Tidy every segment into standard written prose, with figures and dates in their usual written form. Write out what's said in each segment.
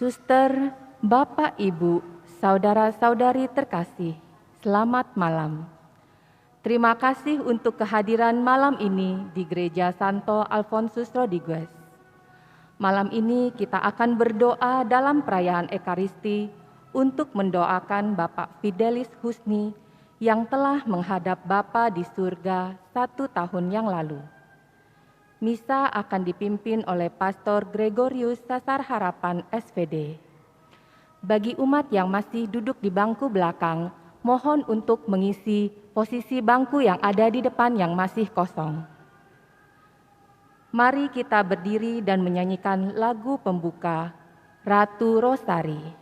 Suster, Bapak, Ibu, saudara-saudari terkasih, selamat malam. Terima kasih untuk kehadiran malam ini di Gereja Santo Alfonsus Rodriguez. Malam ini kita akan berdoa dalam perayaan Ekaristi untuk mendoakan Bapak Fidelis Husni yang telah menghadap Bapa di surga 1 tahun yang lalu. Misa akan dipimpin oleh Pastor Gregorius Sasar Harapan SVD. Bagi umat yang masih duduk di bangku belakang, mohon untuk mengisi posisi bangku yang ada di depan yang masih kosong. Mari kita berdiri dan menyanyikan lagu pembuka, Ratu Rosari.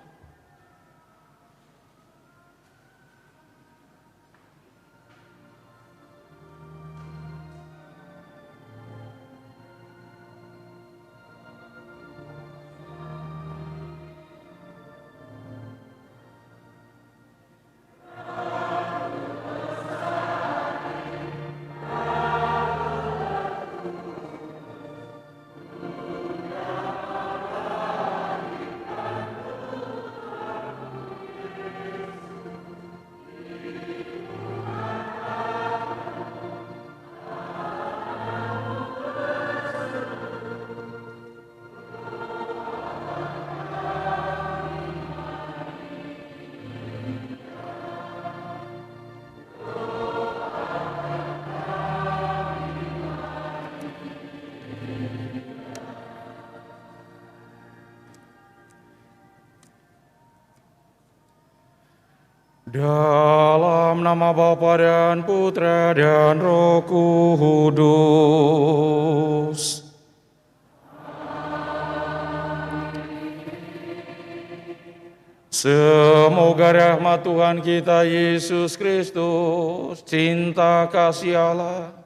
Dalam nama Bapa dan Putra dan Roh Kudus. Semoga rahmat Tuhan kita Yesus Kristus, cinta kasih Allah,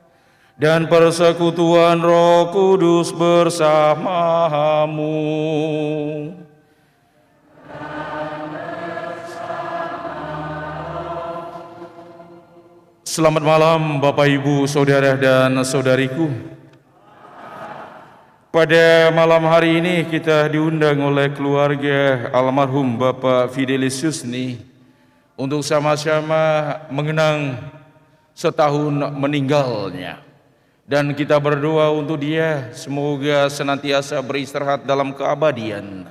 dan persekutuan Roh Kudus bersamamu. Selamat malam Bapak, Ibu, Saudara, dan Saudariku. Pada malam hari ini kita diundang oleh keluarga almarhum Bapak Fidelis Husni untuk sama-sama mengenang setahun meninggalnya. Dan kita berdoa untuk dia, semoga senantiasa beristirahat dalam keabadian.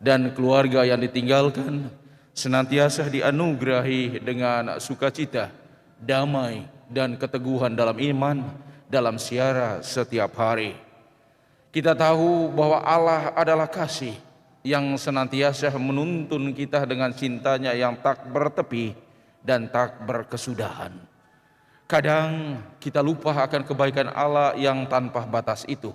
Dan keluarga yang ditinggalkan senantiasa dianugerahi dengan sukacita, damai, dan keteguhan dalam iman dalam siara setiap hari. Kita tahu bahwa Allah adalah kasih yang senantiasa menuntun kita dengan cintanya yang tak bertepi dan tak berkesudahan. Kadang kita lupa akan kebaikan Allah yang tanpa batas itu.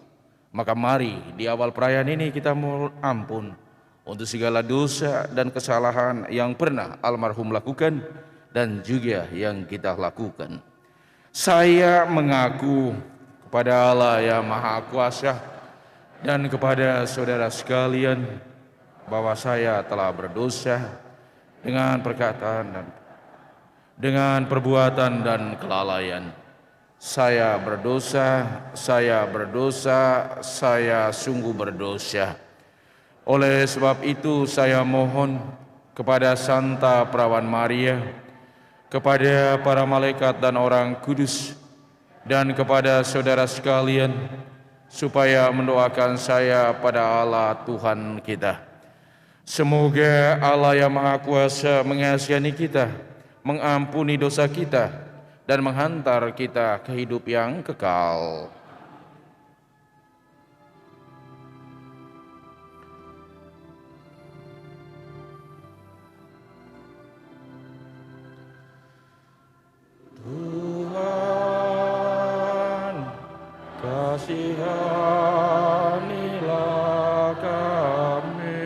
Maka mari di awal perayaan ini kita mohon ampun untuk segala dosa dan kesalahan yang pernah almarhum lakukan dan juga yang kita lakukan. Saya mengaku kepada Allah yang Maha Kuasa dan kepada saudara sekalian bahwa saya telah berdosa dengan perkataan dan dengan perbuatan dan kelalaian. Saya berdosa, saya sungguh berdosa. Oleh sebab itu saya mohon kepada Santa Perawan Maria, kepada para malaikat dan orang kudus, dan kepada saudara sekalian, supaya mendoakan saya pada Allah Tuhan kita. Semoga Allah yang Maha Kuasa mengasihani kita, mengampuni dosa kita, dan menghantar kita ke hidup yang kekal. Tuhan, kasihanilah kami.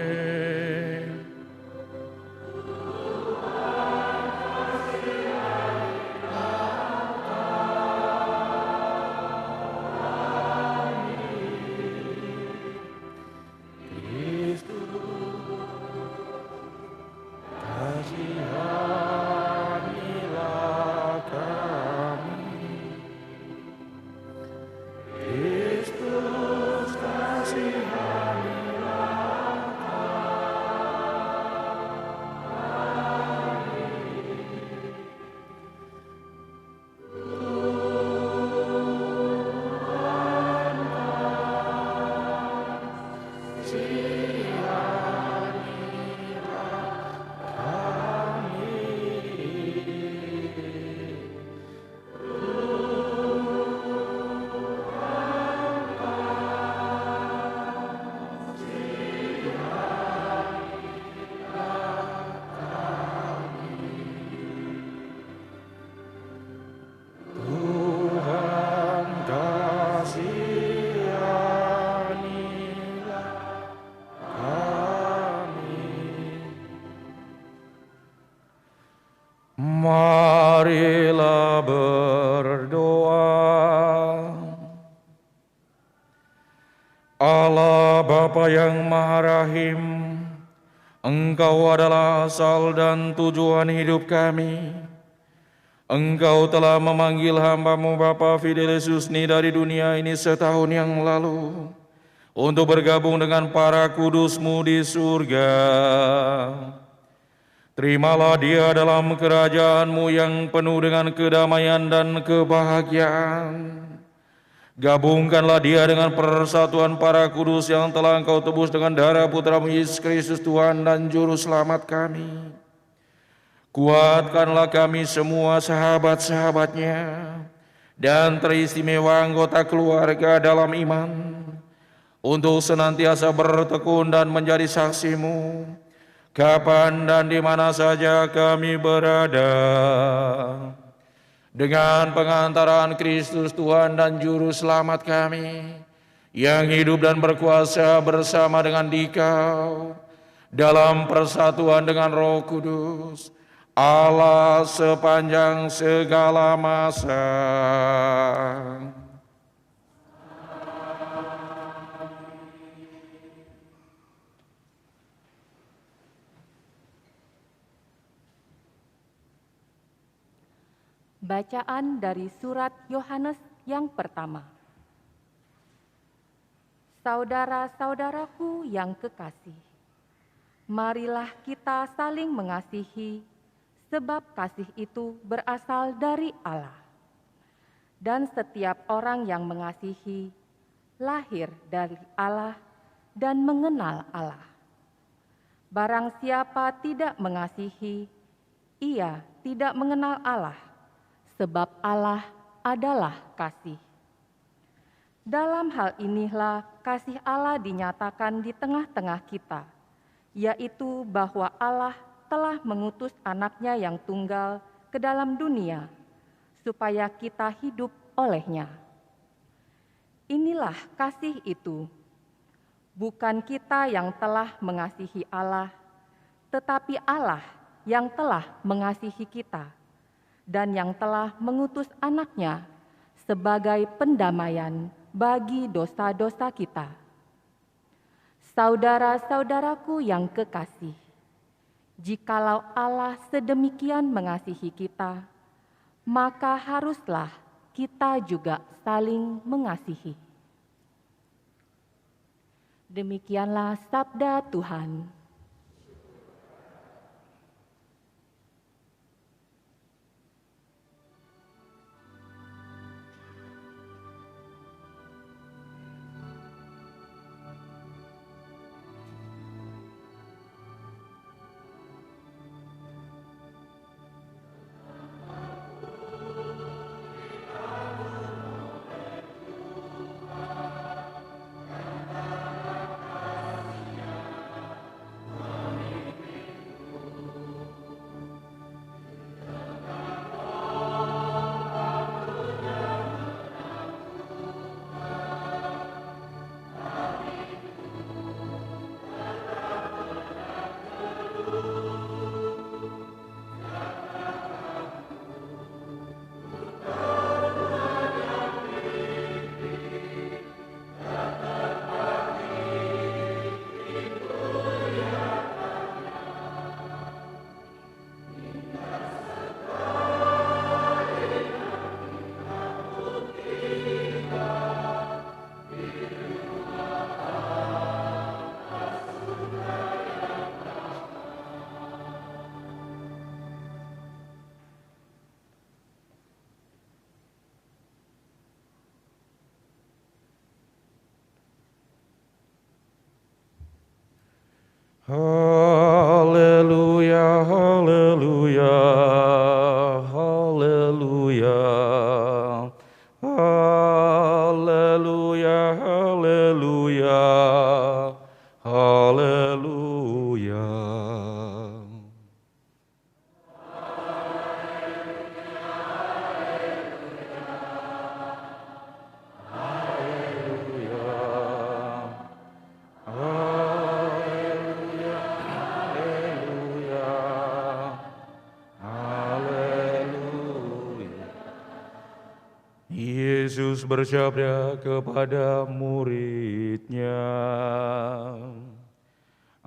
Allah Bapa yang Maha Rahim, Engkau adalah asal dan tujuan hidup kami. Engkau telah memanggil hamba-Mu Bapa Fidelis Yusni dari dunia ini setahun yang lalu untuk bergabung dengan para kudus-Mu di surga. Terimalah dia dalam kerajaan-Mu yang penuh dengan kedamaian dan kebahagiaan. Gabungkanlah dia dengan persatuan para kudus yang telah Engkau tebus dengan darah Putra-Mu Yesus Kristus Tuhan dan Juru Selamat kami. Kuatkanlah kami semua sahabat-sahabatnya dan teristimewa anggota keluarga dalam iman untuk senantiasa bertekun dan menjadi saksi-Mu kapan dan di mana saja kami berada. Dengan pengantaran Kristus Tuhan dan Juru Selamat kami yang hidup dan berkuasa bersama dengan Dikau dalam persatuan dengan Roh Kudus, Allah sepanjang segala masa. Bacaan dari surat Yohanes yang pertama. Saudara-saudaraku yang kekasih, marilah kita saling mengasihi, sebab kasih itu berasal dari Allah. Dan setiap orang yang mengasihi, lahir dari Allah dan mengenal Allah. Barang siapa tidak mengasihi, ia tidak mengenal Allah, sebab Allah adalah kasih. Dalam hal inilah kasih Allah dinyatakan di tengah-tengah kita, yaitu bahwa Allah telah mengutus anaknya yang tunggal ke dalam dunia, supaya kita hidup olehnya. Inilah kasih itu, bukan kita yang telah mengasihi Allah, tetapi Allah yang telah mengasihi kita, dan yang telah mengutus anaknya sebagai pendamaian bagi dosa-dosa kita. Saudara-saudaraku yang kekasih, jikalau Allah sedemikian mengasihi kita, maka haruslah kita juga saling mengasihi. Demikianlah sabda Tuhan. Haleluya, haleluya, haleluya, haleluya, haleluya, haleluya. Haleluya. Yesus bersabda kepada murid-Nya,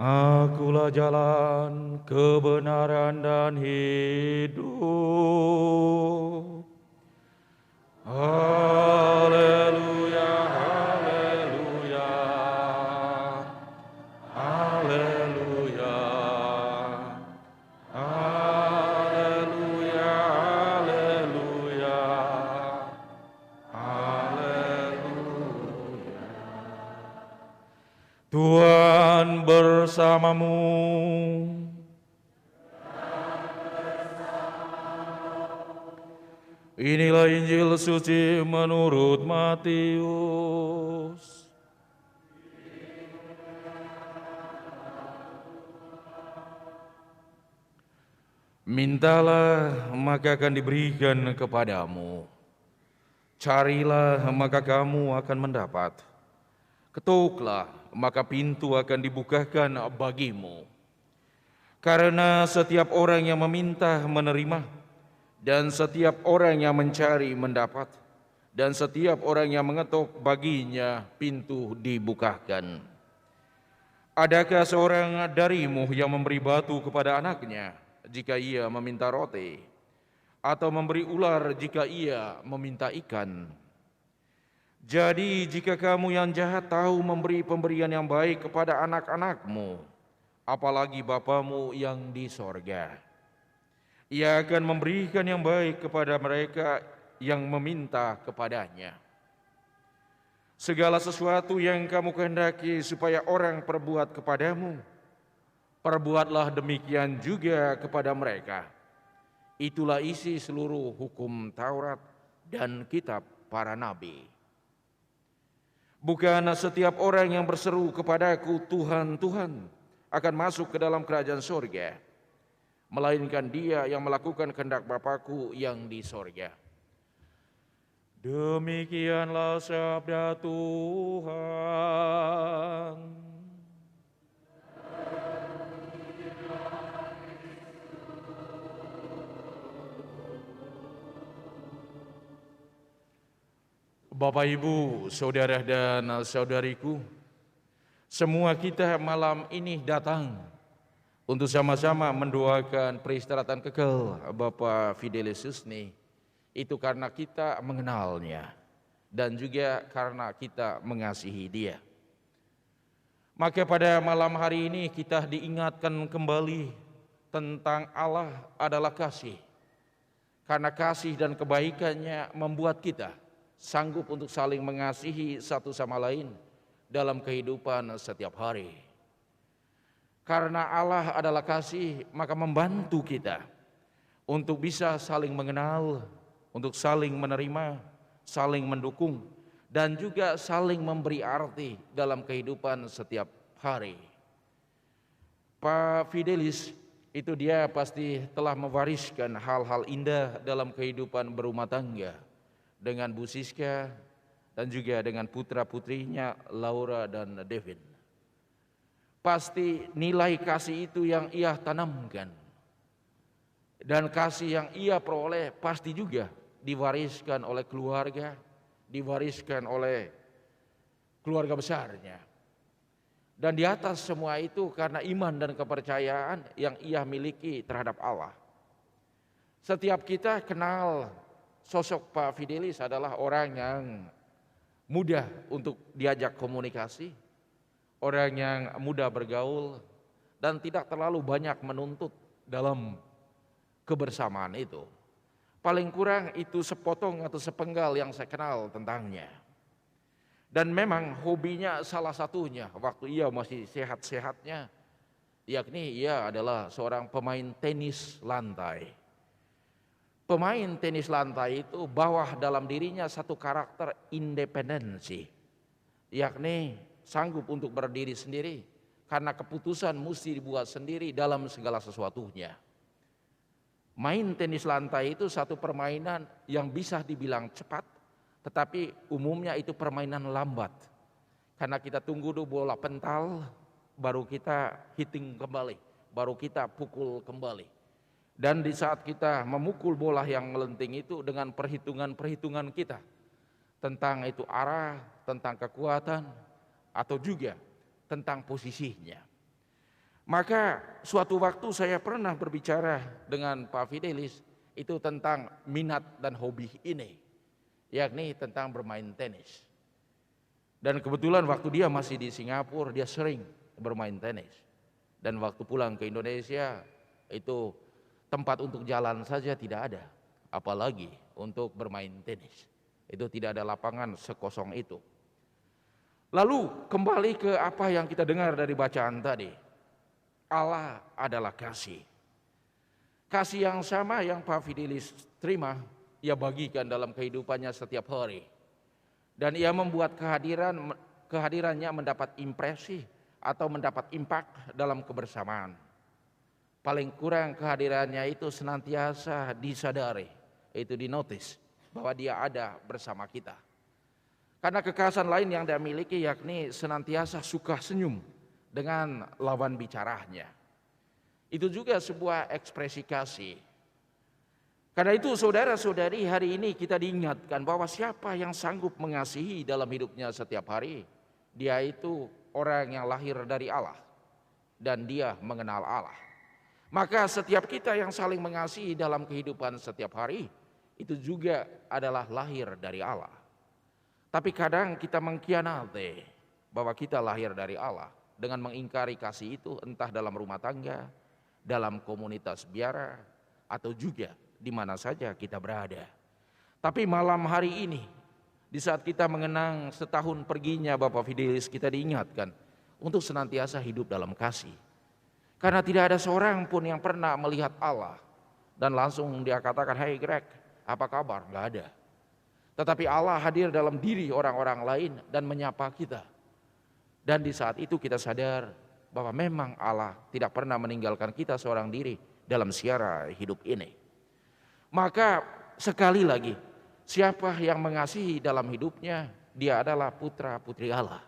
Akulah jalan, kebenaran, dan hidup. Haleluya, haleluya, haleluya, haleluya, haleluya, haleluya. Tuhan bersamamu. Inilah Injil suci menurut Matius. Mintalah, maka akan diberikan kepadamu. Carilah, maka kamu akan mendapat. Ketuklah, maka pintu akan dibukakan bagimu. Karena setiap orang yang meminta menerima, dan setiap orang yang mencari mendapat, dan setiap orang yang mengetuk baginya pintu dibukakan. Adakah seorang darimu yang memberi batu kepada anaknya jika ia meminta roti, atau memberi ular jika ia meminta ikan? Jadi jika kamu yang jahat tahu memberi pemberian yang baik kepada anak-anakmu, apalagi Bapamu yang di sorga, Ia akan memberikan yang baik kepada mereka yang meminta kepadanya. Segala sesuatu yang kamu kehendaki supaya orang perbuat kepadamu, perbuatlah demikian juga kepada mereka. Itulah isi seluruh hukum Taurat dan kitab para nabi. Bukan setiap orang yang berseru kepadaku, Tuhan, Tuhan, akan masuk ke dalam kerajaan surga, melainkan dia yang melakukan kehendak Bapa-Ku yang di sorga. Demikianlah sabda Tuhan. Bapak, Ibu, saudara dan saudariku, semua kita malam ini datang untuk sama-sama mendoakan peristirahatan kekal Bapak Fidelis Susni. Itu karena kita mengenalnya dan juga karena kita mengasihi dia. Maka pada malam hari ini kita diingatkan kembali tentang Allah adalah kasih. Karena kasih dan kebaikannya membuat kita sanggup untuk saling mengasihi satu sama lain dalam kehidupan setiap hari. Karena Allah adalah kasih, maka membantu kita untuk bisa saling mengenal, untuk saling menerima, saling mendukung, dan juga saling memberi arti dalam kehidupan setiap hari. Pak Fidelis itu dia pasti telah mewariskan hal-hal indah dalam kehidupan berumah tangga dengan Bu Siska dan juga dengan putra-putrinya Laura dan Devin. Pasti nilai kasih itu yang ia tanamkan, dan kasih yang ia peroleh pasti juga diwariskan oleh keluarga, diwariskan oleh keluarga besarnya. Dan di atas semua itu karena iman dan kepercayaan yang ia miliki terhadap Allah. Setiap kita kenal sosok Pak Fidelis adalah orang yang mudah untuk diajak komunikasi, orang yang mudah bergaul, dan tidak terlalu banyak menuntut dalam kebersamaan itu. Paling kurang itu sepotong atau sepenggal yang saya kenal tentangnya. Dan memang hobinya salah satunya waktu ia masih sehat-sehatnya, yakni ia adalah seorang pemain tenis lantai. Pemain tenis lantai itu bawah dalam dirinya satu karakter independensi, yakni sanggup untuk berdiri sendiri karena keputusan mesti dibuat sendiri dalam segala sesuatunya. Main tenis lantai itu satu permainan yang bisa dibilang cepat, tetapi umumnya itu permainan lambat. Karena kita tunggu dulu bola pental, baru kita hitting kembali, baru kita pukul kembali. Dan di saat kita memukul bola yang melenting itu dengan perhitungan-perhitungan kita, tentang itu arah, tentang kekuatan, atau juga tentang posisinya. Maka suatu waktu saya pernah berbicara dengan Pak Fidelis itu tentang minat dan hobi ini, yakni tentang bermain tenis. Dan kebetulan waktu dia masih di Singapura, dia sering bermain tenis. Dan waktu pulang ke Indonesia, itu tempat untuk jalan saja tidak ada, apalagi untuk bermain tenis. Itu tidak ada lapangan sekosong itu. Lalu kembali ke apa yang kita dengar dari bacaan tadi. Allah adalah kasih. Kasih yang sama yang Pak Fidelis terima, ia bagikan dalam kehidupannya setiap hari. Dan ia membuat kehadirannya mendapat impresi atau mendapat impact dalam kebersamaan. Paling kurang kehadirannya itu senantiasa disadari, itu dinotis bahwa dia ada bersama kita. Karena kekhasan lain yang dia miliki yakni senantiasa suka senyum dengan lawan bicaranya. Itu juga sebuah ekspresi kasih. Karena itu saudara-saudari, hari ini kita diingatkan bahwa siapa yang sanggup mengasihi dalam hidupnya setiap hari, dia itu orang yang lahir dari Allah dan dia mengenal Allah. Maka setiap kita yang saling mengasihi dalam kehidupan setiap hari, itu juga adalah lahir dari Allah. Tapi kadang kita mengkhianati bahwa kita lahir dari Allah dengan mengingkari kasih itu, entah dalam rumah tangga, dalam komunitas biara, atau juga di mana saja kita berada. Tapi malam hari ini, di saat kita mengenang setahun perginya Bapak Fidelis, kita diingatkan untuk senantiasa hidup dalam kasih. Karena tidak ada seorang pun yang pernah melihat Allah dan langsung dia katakan, "Hai Greg, apa kabar?" Nggak ada. Tetapi Allah hadir dalam diri orang-orang lain dan menyapa kita. Dan di saat itu kita sadar bahwa memang Allah tidak pernah meninggalkan kita seorang diri dalam siara hidup ini. Maka sekali lagi, siapa yang mengasihi dalam hidupnya, dia adalah putra putri Allah.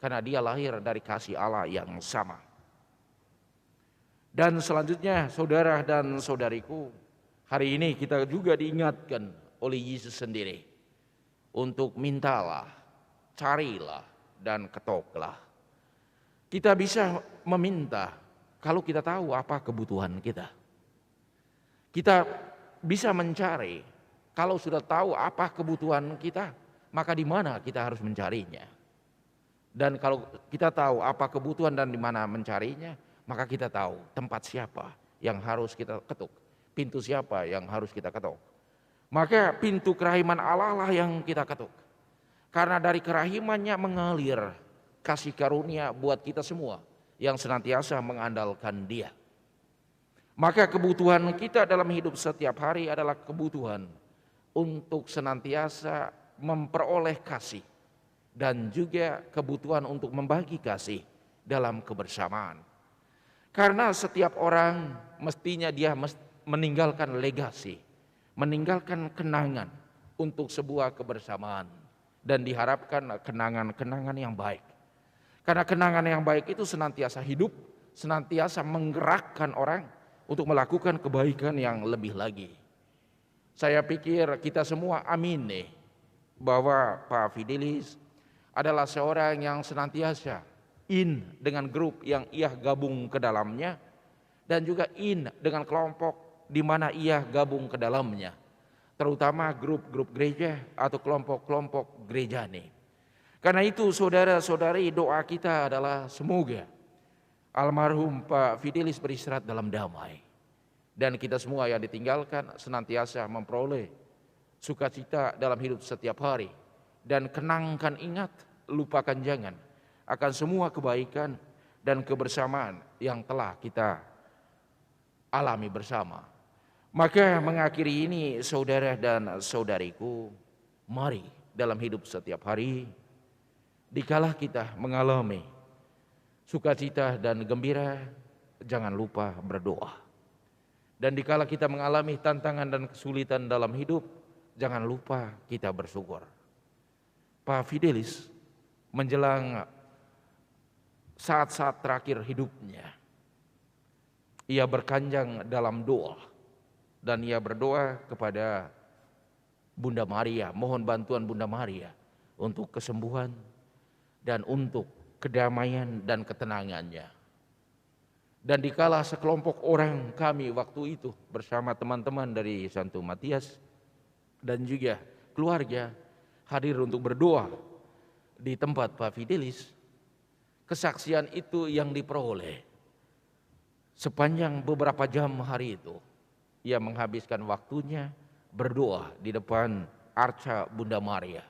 Karena dia lahir dari kasih Allah yang sama. Dan selanjutnya saudara dan saudariku, hari ini kita juga diingatkan oleh Yesus sendiri untuk mintalah, carilah, dan ketoklah. Kita bisa meminta kalau kita tahu apa kebutuhan kita. Kita bisa mencari kalau sudah tahu apa kebutuhan kita, maka di mana kita harus mencarinya. Dan kalau kita tahu apa kebutuhan dan di mana mencarinya, maka kita tahu tempat siapa yang harus kita ketuk, pintu siapa yang harus kita ketuk. Maka pintu kerahiman Allah lah yang kita ketuk. Karena dari kerahimannya mengalir kasih karunia buat kita semua yang senantiasa mengandalkan Dia. Maka kebutuhan kita dalam hidup setiap hari adalah kebutuhan untuk senantiasa memperoleh kasih dan juga kebutuhan untuk membagi kasih dalam kebersamaan. Karena setiap orang mestinya dia meninggalkan legasi, meninggalkan kenangan untuk sebuah kebersamaan dan diharapkan kenangan-kenangan yang baik. Karena kenangan yang baik itu senantiasa hidup, senantiasa menggerakkan orang untuk melakukan kebaikan yang lebih lagi. Saya pikir kita semua amin nih bahwa Pak Fidelis adalah seorang yang senantiasa in dengan grup yang ia gabung ke dalamnya dan juga in dengan kelompok di mana ia gabung ke dalamnya, terutama grup-grup gereja atau kelompok-kelompok gereja nih. Karena itu saudara-saudari, doa kita adalah semoga almarhum Pak Fidelis beristirahat dalam damai dan kita semua yang ditinggalkan senantiasa memperoleh sukacita dalam hidup setiap hari. Dan kenangkan, ingat, lupakan jangan akan semua kebaikan dan kebersamaan yang telah kita alami bersama. Maka mengakhiri ini saudara dan saudariku, mari dalam hidup setiap hari, dikala kita mengalami sukacita dan gembira, jangan lupa berdoa. Dan dikala kita mengalami tantangan dan kesulitan dalam hidup, jangan lupa kita bersyukur. Pak Fidelis menjelang saat-saat terakhir hidupnya, ia berkanjang dalam doa dan ia berdoa kepada Bunda Maria, mohon bantuan Bunda Maria untuk kesembuhan dan untuk kedamaian dan ketenangannya. Dan dikala sekelompok orang kami waktu itu bersama teman-teman dari Santo Matias dan juga keluarga hadir untuk berdoa di tempat Pak Fidelis, kesaksian itu yang diperoleh sepanjang beberapa jam hari itu. Ia menghabiskan waktunya berdoa di depan arca Bunda Maria.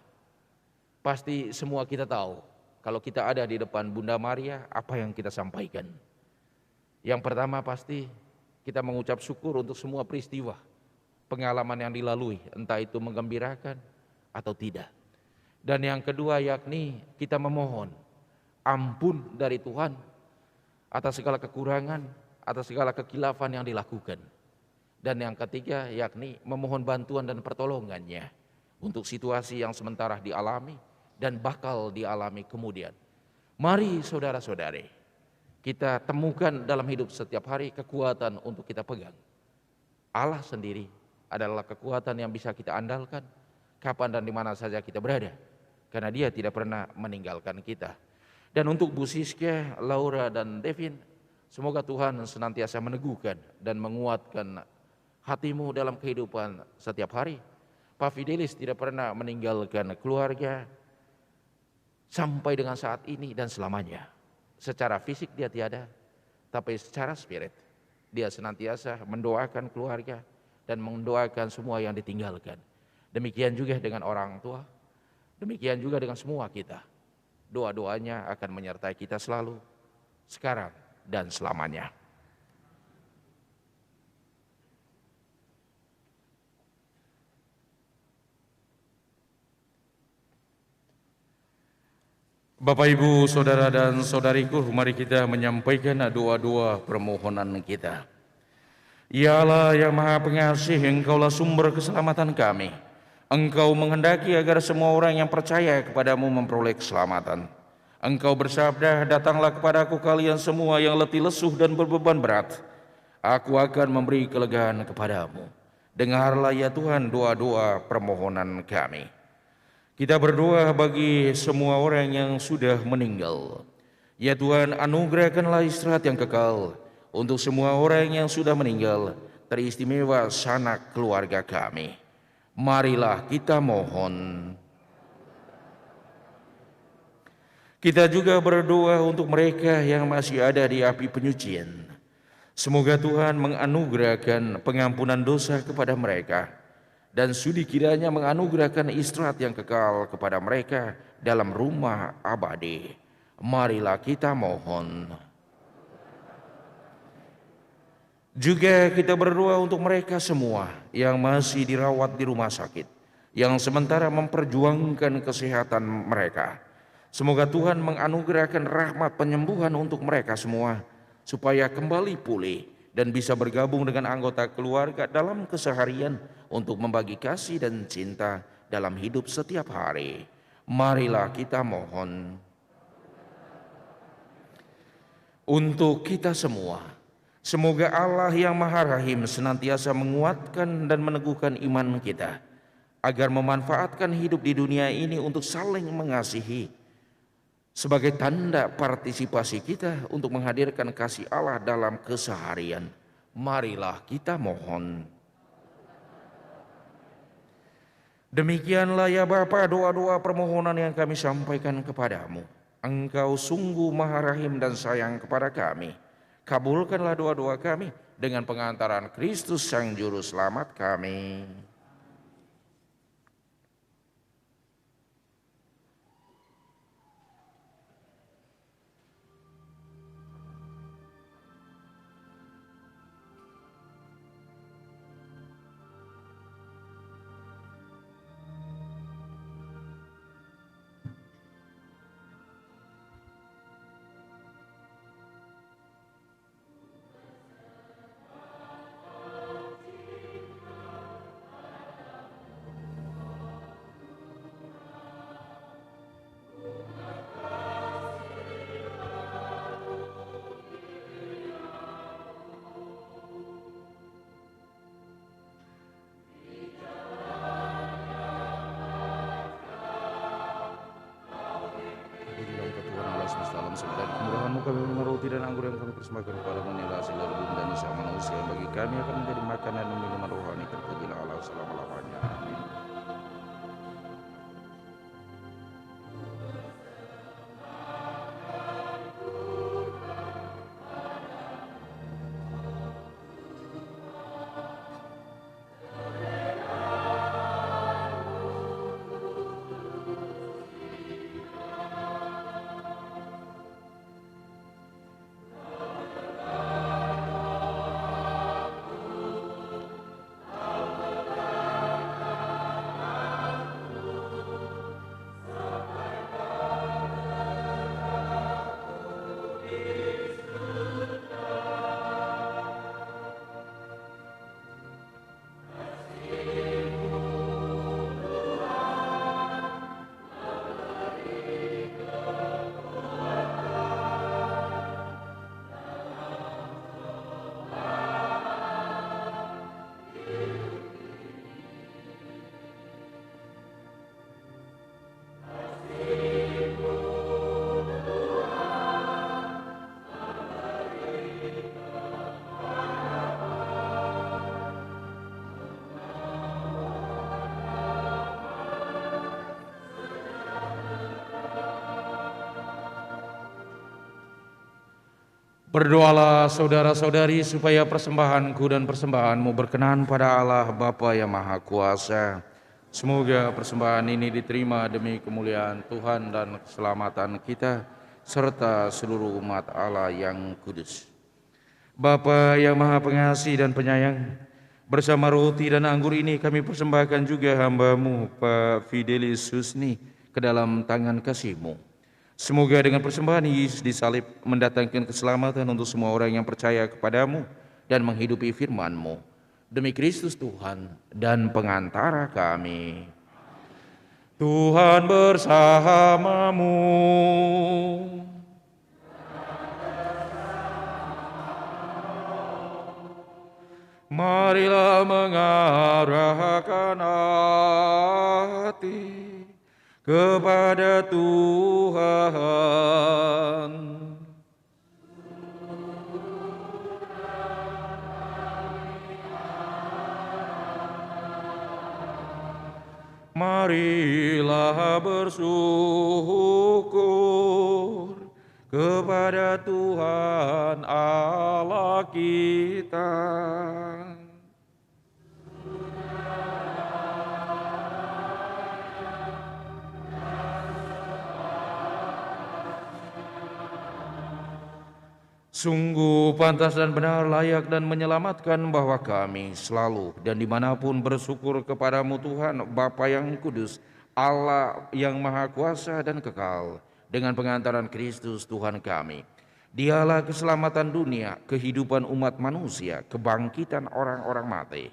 Pasti semua kita tahu kalau kita ada di depan Bunda Maria apa yang kita sampaikan. Yang pertama pasti kita mengucap syukur untuk semua peristiwa pengalaman yang dilalui, entah itu menggembirakan atau tidak. Dan yang kedua yakni kita memohon ampun dari Tuhan atas segala kekurangan, atas segala kekilafan yang dilakukan. Dan yang ketiga yakni memohon bantuan dan pertolongannya untuk situasi yang sementara dialami dan bakal dialami kemudian. Mari saudara-saudari, kita temukan dalam hidup setiap hari kekuatan untuk kita pegang. Allah sendiri adalah kekuatan yang bisa kita andalkan kapan dan di mana saja kita berada, karena Dia tidak pernah meninggalkan kita. Dan untuk Bu Siska, Laura dan Devin, semoga Tuhan senantiasa meneguhkan dan menguatkan hatimu dalam kehidupan setiap hari. Pak Fidelis tidak pernah meninggalkan keluarga sampai dengan saat ini dan selamanya. Secara fisik dia tiada, tapi secara spirit dia senantiasa mendoakan keluarga dan mendoakan semua yang ditinggalkan. Demikian juga dengan orang tua, demikian juga dengan semua kita. Doa-doanya akan menyertai kita selalu, sekarang dan selamanya. Bapak, Ibu, Saudara dan Saudariku, mari kita menyampaikan doa-doa permohonan kita. Ya Allah yang Maha Pengasih, Engkaulah sumber keselamatan kami. Engkau menghendaki agar semua orang yang percaya kepadamu memperoleh keselamatan. Engkau bersabda, datanglah kepadaku kalian semua yang letih lesuh dan berbeban berat. Aku akan memberi kelegaan kepadamu. Dengarlah ya Tuhan doa-doa permohonan kami. Kita berdoa bagi semua orang yang sudah meninggal. Ya Tuhan, anugerahkanlah istirahat yang kekal untuk semua orang yang sudah meninggal, teristimewa sanak keluarga kami. Marilah kita mohon. Kita juga berdoa untuk mereka yang masih ada di api penyucian. Semoga Tuhan menganugerahkan pengampunan dosa kepada mereka, dan sudi kiranya menganugerahkan istirahat yang kekal kepada mereka dalam rumah abadi. Marilah kita mohon. Juga kita berdoa untuk mereka semua yang masih dirawat di rumah sakit, yang sementara memperjuangkan kesehatan mereka. Semoga Tuhan menganugerahkan rahmat penyembuhan untuk mereka semua, supaya kembali pulih dan bisa bergabung dengan anggota keluarga dalam keseharian untuk membagi kasih dan cinta dalam hidup setiap hari. Marilah kita mohon. Untuk kita semua, semoga Allah yang Maha Rahim senantiasa menguatkan dan meneguhkan iman kita, agar memanfaatkan hidup di dunia ini untuk saling mengasihi, sebagai tanda partisipasi kita untuk menghadirkan kasih Allah dalam keseharian. Marilah kita mohon. Demikianlah ya Bapa doa-doa permohonan yang kami sampaikan kepadamu. Engkau sungguh Maha Rahim dan sayang kepada kami. Kabulkanlah doa-doa kami dengan pengantaran Kristus Sang Juru Selamat kami. kami menerima roti dan anggur yang kami persembahkan kepadamu, inilah hasil dari bumi dan sisa manusia yang bagi kami akan menjadi makanan dan minuman rohani. Terpujilah Allah selama-lamanya. Amin. Berdoalah saudara-saudari supaya persembahanku dan persembahanmu berkenan pada Allah Bapa yang Maha Kuasa. Semoga persembahan ini diterima demi kemuliaan Tuhan dan keselamatan kita serta seluruh umat Allah yang kudus. Bapa yang Maha Pengasih dan Penyayang, bersama roti dan anggur ini kami persembahkan juga hamba-Mu Pak Fidelis Susni ke dalam tangan kasih-Mu. Semoga dengan persembahan Yesus disalib mendatangkan keselamatan untuk semua orang yang percaya kepadamu dan menghidupi firman-Mu. Demi Kristus Tuhan dan pengantara kami. Tuhan bersamamu. Marilah mengarahkan hati kepada Tuhan. Marilah bersyukur kepada Tuhan Allah kita. Sungguh pantas dan benar, layak dan menyelamatkan bahwa kami selalu dan dimanapun bersyukur kepadamu Tuhan, Bapa yang kudus, Allah yang maha kuasa dan kekal, dengan pengantaran Kristus Tuhan kami. Dialah keselamatan dunia, kehidupan umat manusia, kebangkitan orang-orang mati.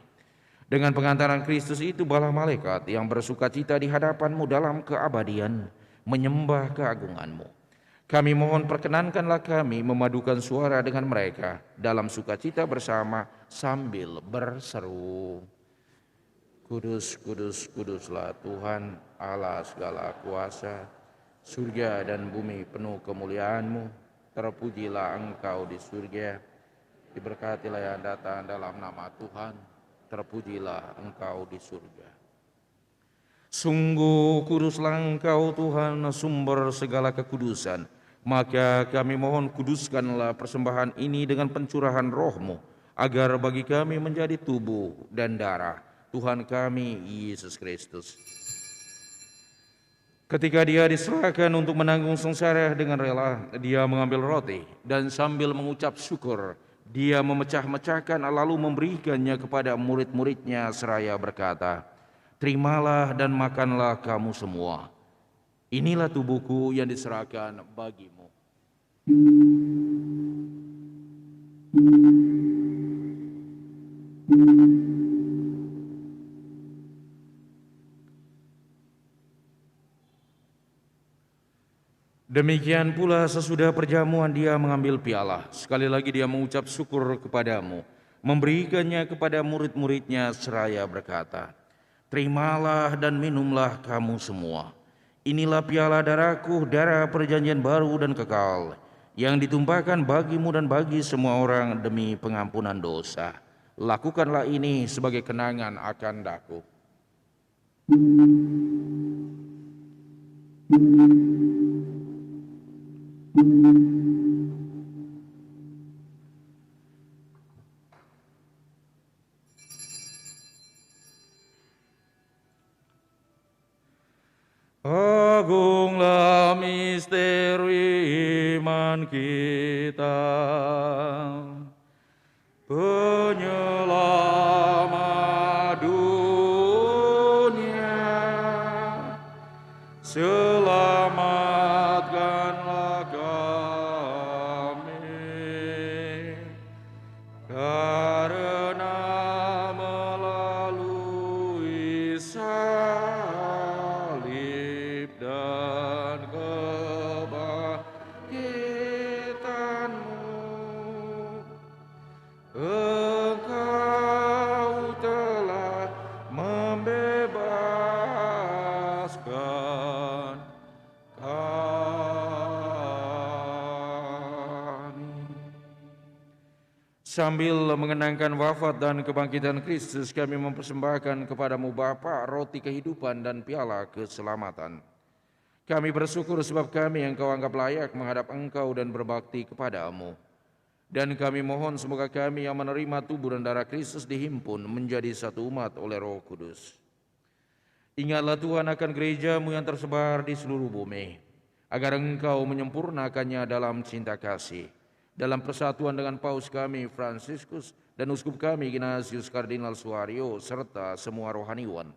Dengan pengantaran Kristus itu bala malaikat yang bersukacita di hadapanmu dalam keabadian, menyembah keagunganmu. Kami mohon perkenankanlah kami memadukan suara dengan mereka dalam sukacita bersama sambil berseru. Kudus, kudus, kuduslah Tuhan Allah segala kuasa. Surga dan bumi penuh kemuliaan-Mu. Terpujilah Engkau di surga. Diberkatilah yang datang dalam nama Tuhan. Terpujilah Engkau di surga. Sungguh kuduslah Engkau Tuhan, sumber segala kekudusan. Maka kami mohon kuduskanlah persembahan ini dengan pencurahan roh-Mu, agar bagi kami menjadi tubuh dan darah Tuhan kami Yesus Kristus. Ketika Dia diserahkan untuk menanggung sengsara dengan rela, Dia mengambil roti dan sambil mengucap syukur, Dia memecah-mecahkan lalu memberikannya kepada murid-murid-Nya seraya berkata, "Terimalah dan makanlah kamu semua. Inilah tubuhku yang diserahkan bagimu." Demikian pula sesudah perjamuan Dia mengambil piala. Sekali lagi Dia mengucap syukur kepadamu, memberikannya kepada murid-murid-Nya seraya berkata, "Terimalah dan minumlah kamu semua. Inilah piala darahku, darah perjanjian baru dan kekal, yang ditumpahkan bagimu dan bagi semua orang demi pengampunan dosa. Lakukanlah ini sebagai kenangan akan daku. Agunglah misteri iman kita, penyelamat dunia, selamatkanlah kami, karena melalui salib dan kebangkitan-Mu, Engkau telah membebaskan kami. Sambil mengenangkan wafat dan kebangkitan Kristus, kami mempersembahkan kepadamu Bapa roti kehidupan dan piala keselamatan. Kami bersyukur sebab kami yang Kau anggap layak menghadap Engkau dan berbakti kepadamu. Dan kami mohon semoga kami yang menerima tubuh dan darah Kristus dihimpun menjadi satu umat oleh Roh Kudus. Ingatlah Tuhan akan gereja-Mu yang tersebar di seluruh bumi, agar Engkau menyempurnakannya dalam cinta kasih, dalam persatuan dengan Paus kami Fransiskus dan Uskup kami Ignatius Kardinal Suaryo serta semua rohaniwan.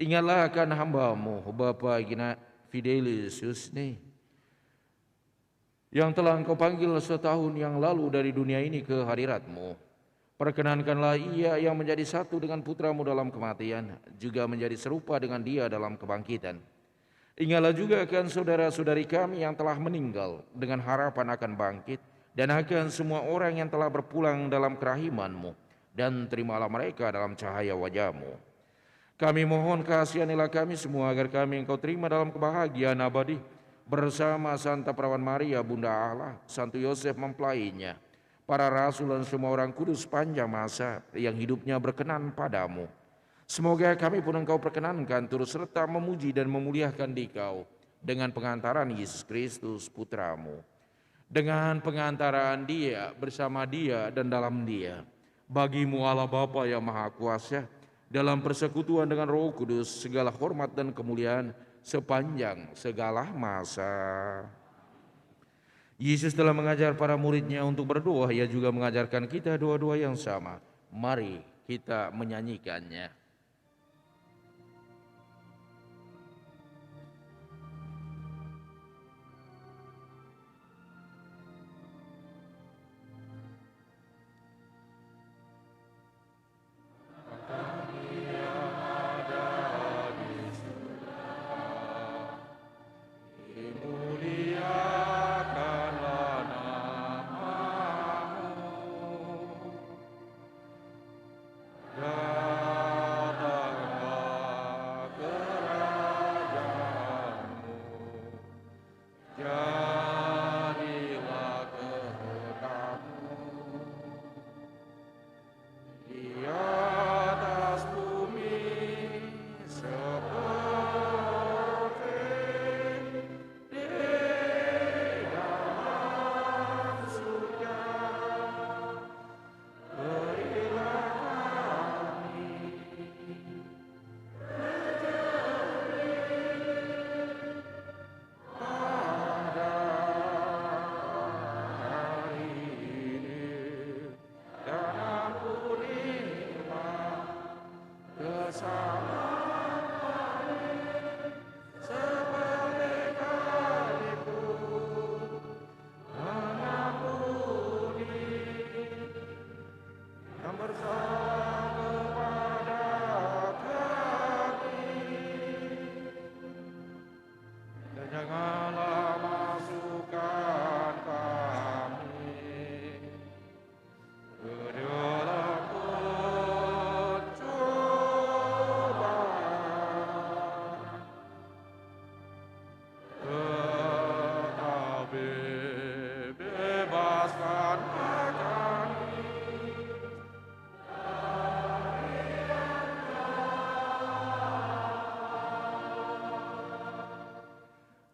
Ingatlah akan hamba-Mu Bapak Fidelis Yusni, yang telah Engkau panggil setahun yang lalu dari dunia ini ke hadirat-Mu. Perkenankanlah ia yang menjadi satu dengan putra-Mu dalam kematian, juga menjadi serupa dengan Dia dalam kebangkitan. Ingatlah juga akan saudara-saudari kami yang telah meninggal dengan harapan akan bangkit, dan akan semua orang yang telah berpulang dalam kerahiman-Mu, dan terimalah mereka dalam cahaya wajah-Mu. Kami mohon kasihanilah kami semua agar kami Engkau terima dalam kebahagiaan abadi, bersama Santa Perawan Maria Bunda Allah, Santo Yosef mempelainya, para rasul dan semua orang kudus panjang masa yang hidupnya berkenan padamu. Semoga kami pun Engkau perkenankan turut serta memuji dan memuliakan Dikau dengan pengantaran Yesus Kristus Putra-Mu. Dengan pengantaran Dia, bersama Dia dan dalam Dia, bagi-Mu Allah Bapa yang Maha Kuasa, dalam persekutuan dengan Roh Kudus, segala hormat dan kemuliaan sepanjang segala masa. Yesus telah mengajar para murid-Nya untuk berdoa, Ia juga mengajarkan kita doa-doa yang sama. Mari kita menyanyikannya.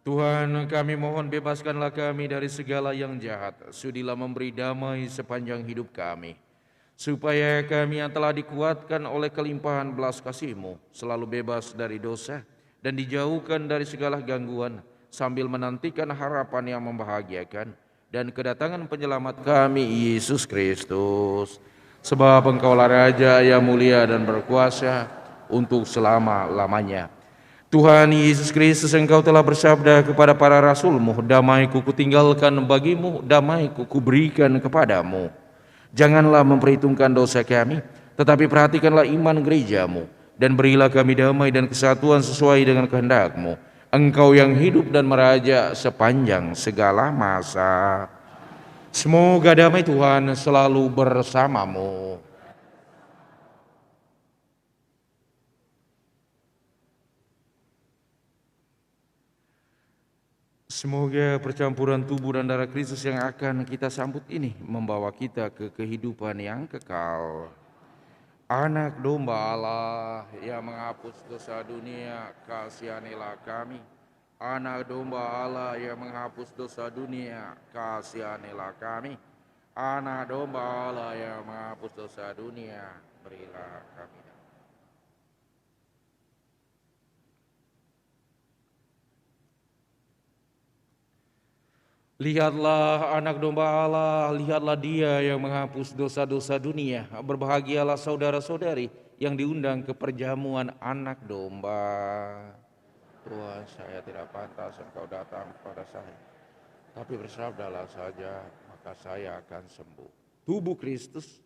Tuhan, kami mohon bebaskanlah kami dari segala yang jahat. Sudilah memberi damai sepanjang hidup kami. Supaya kami yang telah dikuatkan oleh kelimpahan belas kasih-Mu selalu bebas dari dosa dan dijauhkan dari segala gangguan sambil menantikan harapan yang membahagiakan dan kedatangan penyelamat kami, Yesus Kristus. Sebab Engkaulah Raja yang mulia dan berkuasa untuk selama-lamanya. Tuhan Yesus Kristus, Engkau telah bersabda kepada para rasul-Mu, damai-Ku kutinggalkan bagimu, damai-Ku kuberikan kepadamu. Janganlah memperhitungkan dosa kami, tetapi perhatikanlah iman gereja-Mu, dan berilah kami damai dan kesatuan sesuai dengan kehendak-Mu. Engkau yang hidup dan meraja sepanjang segala masa. Semoga damai Tuhan selalu bersamamu. Semoga percampuran tubuh dan darah Kristus yang akan kita sambut ini membawa kita ke kehidupan yang kekal. Anak domba Allah yang menghapus dosa dunia, kasihanilah kami. Anak domba Allah yang menghapus dosa dunia, kasihanilah kami. Anak domba Allah yang menghapus dosa dunia, berilah kami. Lihatlah anak domba Allah, lihatlah Dia yang menghapus dosa-dosa dunia. Berbahagialah saudara-saudari yang diundang ke perjamuan anak domba. Tuhan, saya tidak pantas Engkau datang kepada saya, tapi bersabdalah saja, maka saya akan sembuh. Tubuh Kristus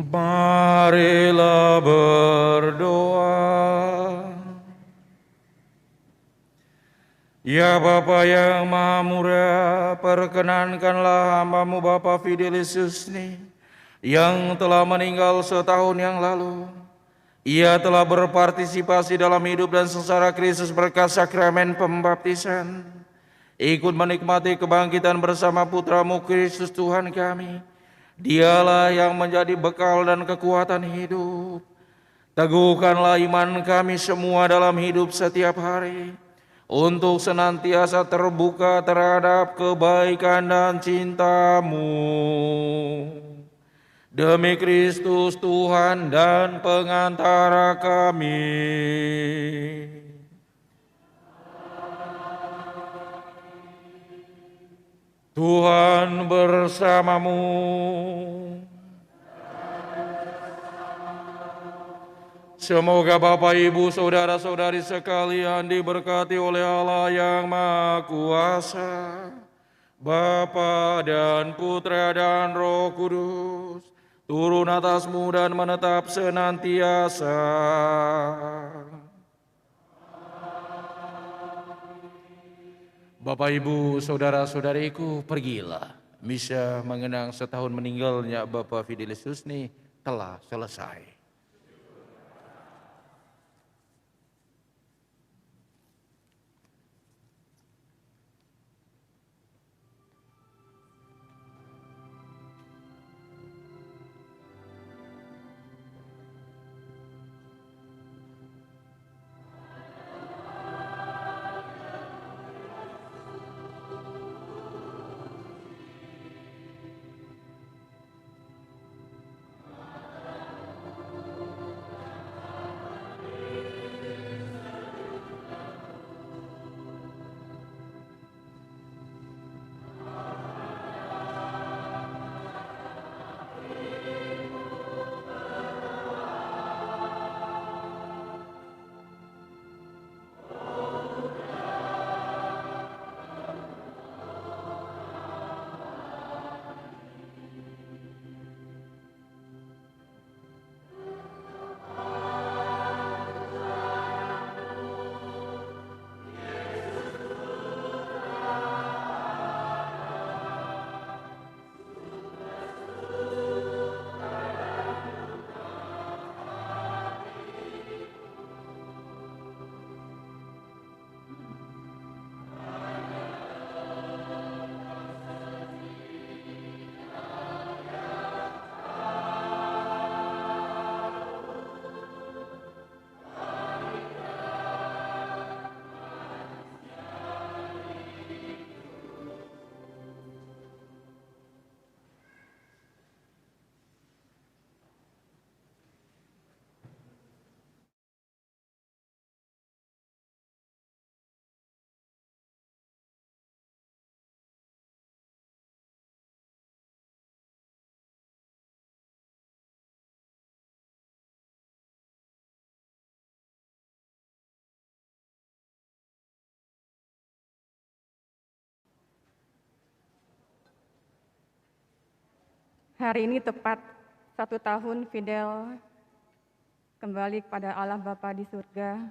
Marilah berdoa. Ya Bapa yang Maha Murah, perkenankanlah hamba-Mu Bapak Fidelis Yusni yang telah meninggal setahun yang lalu. Ia telah berpartisipasi dalam hidup dan sengsara Kristus berkat sakramen pembaptisan, ikut menikmati kebangkitan bersama Putra-Mu Kristus Tuhan kami. Dialah yang menjadi bekal dan kekuatan hidup. Teguhkanlah iman kami semua dalam hidup setiap hari, untuk senantiasa terbuka terhadap kebaikan dan cinta-Mu. Demi Kristus Tuhan dan pengantara kami. Tuhan bersamamu. Semoga Bapak, Ibu, Saudara-saudari sekalian diberkati oleh Allah yang Maha Kuasa, Bapa dan Putra dan Roh Kudus, turun atasmu dan menetap senantiasa. Bapak, Ibu, Saudara-saudariku, pergilah. Misa mengenang setahun meninggalnya Bapak Fidelis Yusni telah selesai. Hari ini tepat 1 tahun Fidel kembali kepada Allah Bapa di surga.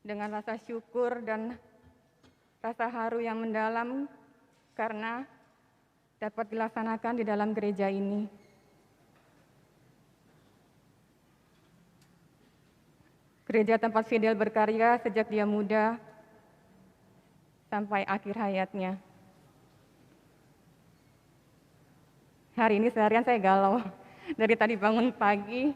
Dengan rasa syukur dan rasa haru yang mendalam karena dapat dilaksanakan di dalam gereja ini. Gereja tempat Fidel berkarya sejak dia muda sampai akhir hayatnya. Hari ini seharian saya galau. Dari tadi bangun pagi,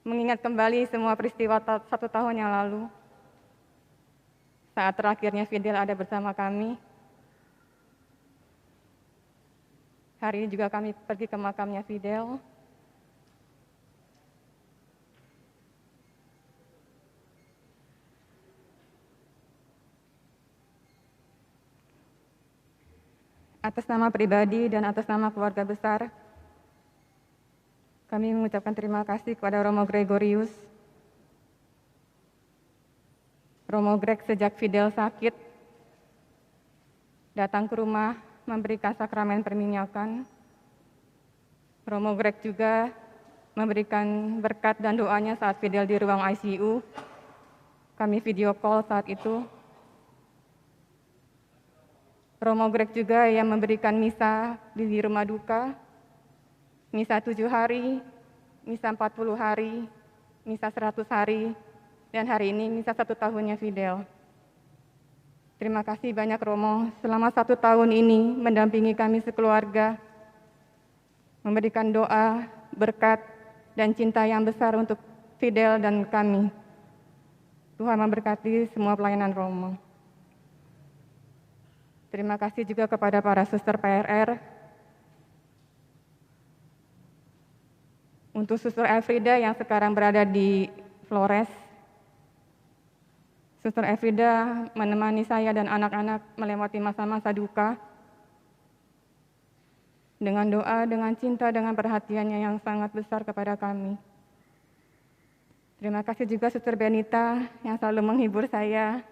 mengingat kembali semua peristiwa 1 tahun yang lalu. Saat terakhirnya Fidel ada bersama kami. Hari ini juga kami pergi ke makamnya Fidel. Atas nama pribadi dan atas nama keluarga besar, kami mengucapkan terima kasih kepada Romo Gregorius. Romo Greg sejak Fidel sakit, datang ke rumah memberikan sakramen perminyakan. Romo Greg juga memberikan berkat dan doanya saat Fidel di ruang ICU. Kami video call saat itu. Romo Greg juga yang memberikan misa di rumah duka, misa 7 hari, misa 40 hari, misa 100 hari, dan hari ini misa 1 tahunnya Fidel. Terima kasih banyak Romo, selama 1 tahun ini mendampingi kami sekeluarga, memberikan doa, berkat, dan cinta yang besar untuk Fidel dan kami. Tuhan memberkati semua pelayanan Romo. Terima kasih juga kepada para suster PRR. Untuk Suster Elfrida yang sekarang berada di Flores, Suster Elfrida menemani saya dan anak-anak melewati masa-masa duka dengan doa, dengan cinta, dengan perhatiannya yang sangat besar kepada kami. Terima kasih juga Suster Benita yang selalu menghibur saya.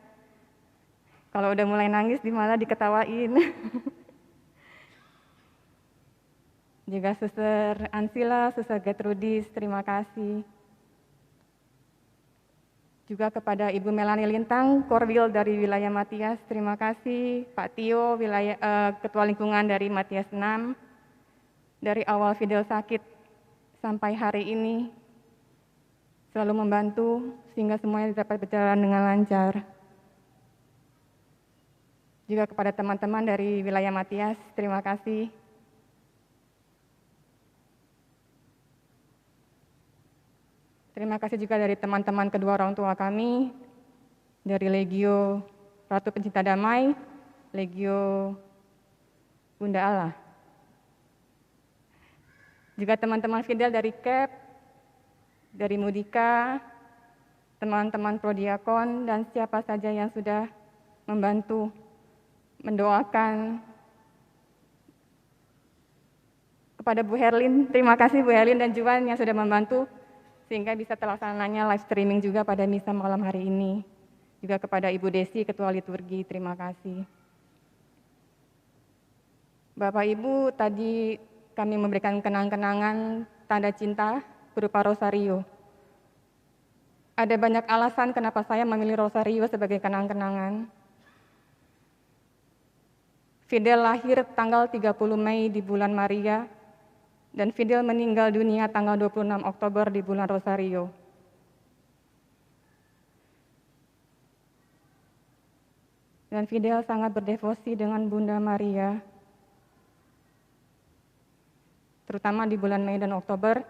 Kalau udah mulai nangis malah diketawain. Juga Suster Ansila, Suster Gertrudis, terima kasih. Juga kepada Ibu Melani Lintang, Korwil dari wilayah Matias, terima kasih. Pak Tio, Ketua Lingkungan dari Matias 6. Dari awal Fidel sakit sampai hari ini, selalu membantu sehingga semuanya dapat berjalan dengan lancar. Juga kepada teman-teman dari wilayah Matias, terima kasih. Terima kasih juga dari teman-teman kedua orang tua kami, dari Legio Ratu Pencinta Damai, Legio Bunda Allah. Juga teman-teman Fidel dari KEP, dari Mudika, teman-teman Prodiakon, dan siapa saja yang sudah membantu, mendoakan. Kepada Bu Herlin, terima kasih Bu Herlin dan Juan yang sudah membantu, sehingga bisa terlaksananya live streaming juga pada misa malam hari ini. Juga kepada Ibu Desi, Ketua Liturgi, terima kasih. Bapak Ibu, tadi kami memberikan kenang-kenangan tanda cinta berupa rosario. Ada banyak alasan kenapa saya memilih rosario sebagai kenang-kenangan. Fidel lahir tanggal 30 Mei di bulan Maria, dan Fidel meninggal dunia tanggal 26 Oktober di bulan Rosario. Dan Fidel sangat berdevosi dengan Bunda Maria, terutama di bulan Mei dan Oktober.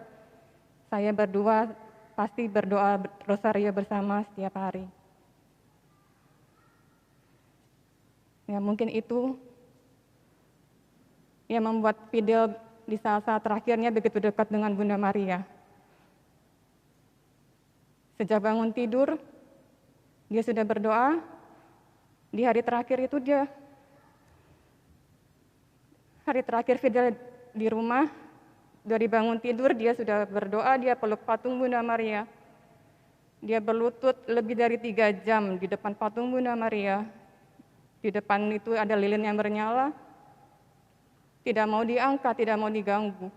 Saya berdua pasti berdoa rosario bersama setiap hari. Ya, mungkin itu yang membuat Fidel di saat-saat terakhirnya begitu dekat dengan Bunda Maria. Sejak bangun tidur, dia sudah berdoa. Di hari terakhir itu hari terakhir Fidel di rumah, dari bangun tidur dia sudah berdoa, dia peluk patung Bunda Maria. Dia berlutut lebih dari 3 jam di depan patung Bunda Maria. Di depan itu ada lilin yang bernyala, tidak mau diangkat, tidak mau diganggu.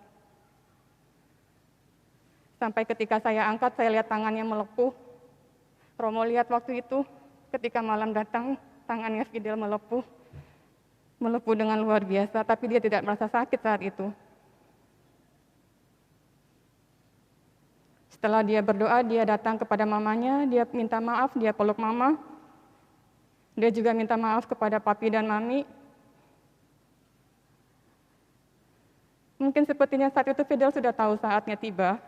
Sampai ketika saya angkat, saya lihat tangannya melepuh. Romo lihat waktu itu, ketika malam datang, tangannya Fidel melepuh dengan luar biasa, tapi dia tidak merasa sakit saat itu. Setelah dia berdoa, dia datang kepada mamanya, dia minta maaf, dia peluk mama. Dia juga minta maaf kepada papi dan mami. Mungkin sepertinya saat itu Fidel sudah tahu saatnya tiba.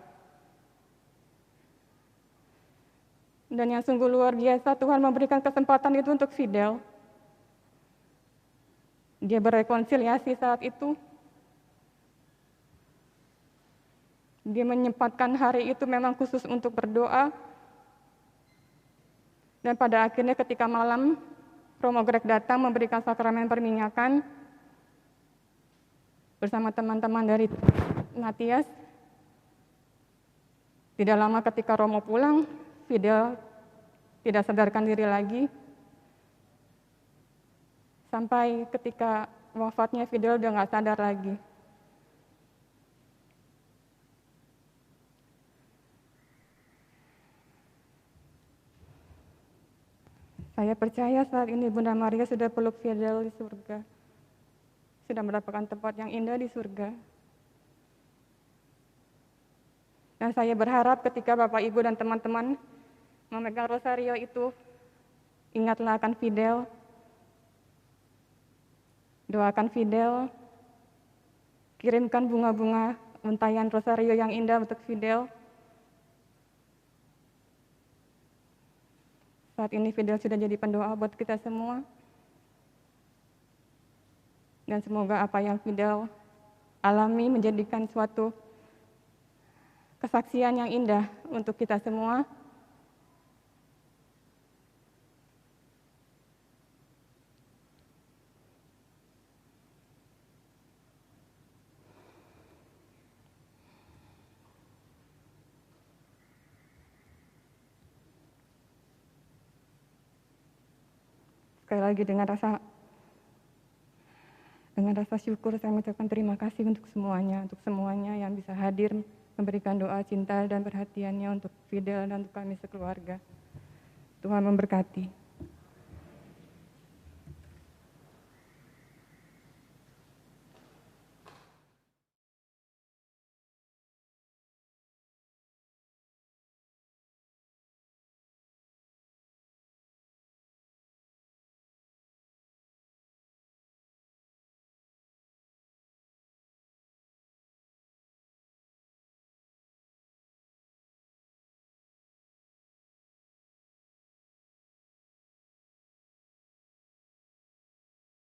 Dan yang sungguh luar biasa, Tuhan memberikan kesempatan itu untuk Fidel. Dia berrekonsiliasi saat itu. Dia menyempatkan hari itu memang khusus untuk berdoa. Dan pada akhirnya ketika malam, Romo Greg datang memberikan sakramen perminyakan bersama teman-teman dari Matias. Tidak lama ketika Romo pulang, Fidel tidak sadarkan diri lagi. Sampai ketika wafatnya Fidel udah nggak sadar lagi. Saya percaya saat ini Bunda Maria sudah peluk Fidel di surga. Sudah mendapatkan tempat yang indah di surga. Dan saya berharap ketika Bapak, Ibu, dan teman-teman memegang rosario itu, ingatlah akan Fidel, doakan Fidel, kirimkan bunga-bunga untayan rosario yang indah untuk Fidel. Saat ini Fidel sudah jadi pendoa buat kita semua. Dan semoga apa yang Fidel alami menjadikan suatu kesaksian yang indah untuk kita semua. Sekali lagi dengan rasa syukur saya mengucapkan terima kasih untuk semuanya yang bisa hadir memberikan doa cinta dan perhatiannya untuk Fidel dan untuk kami sekeluarga. Tuhan memberkati.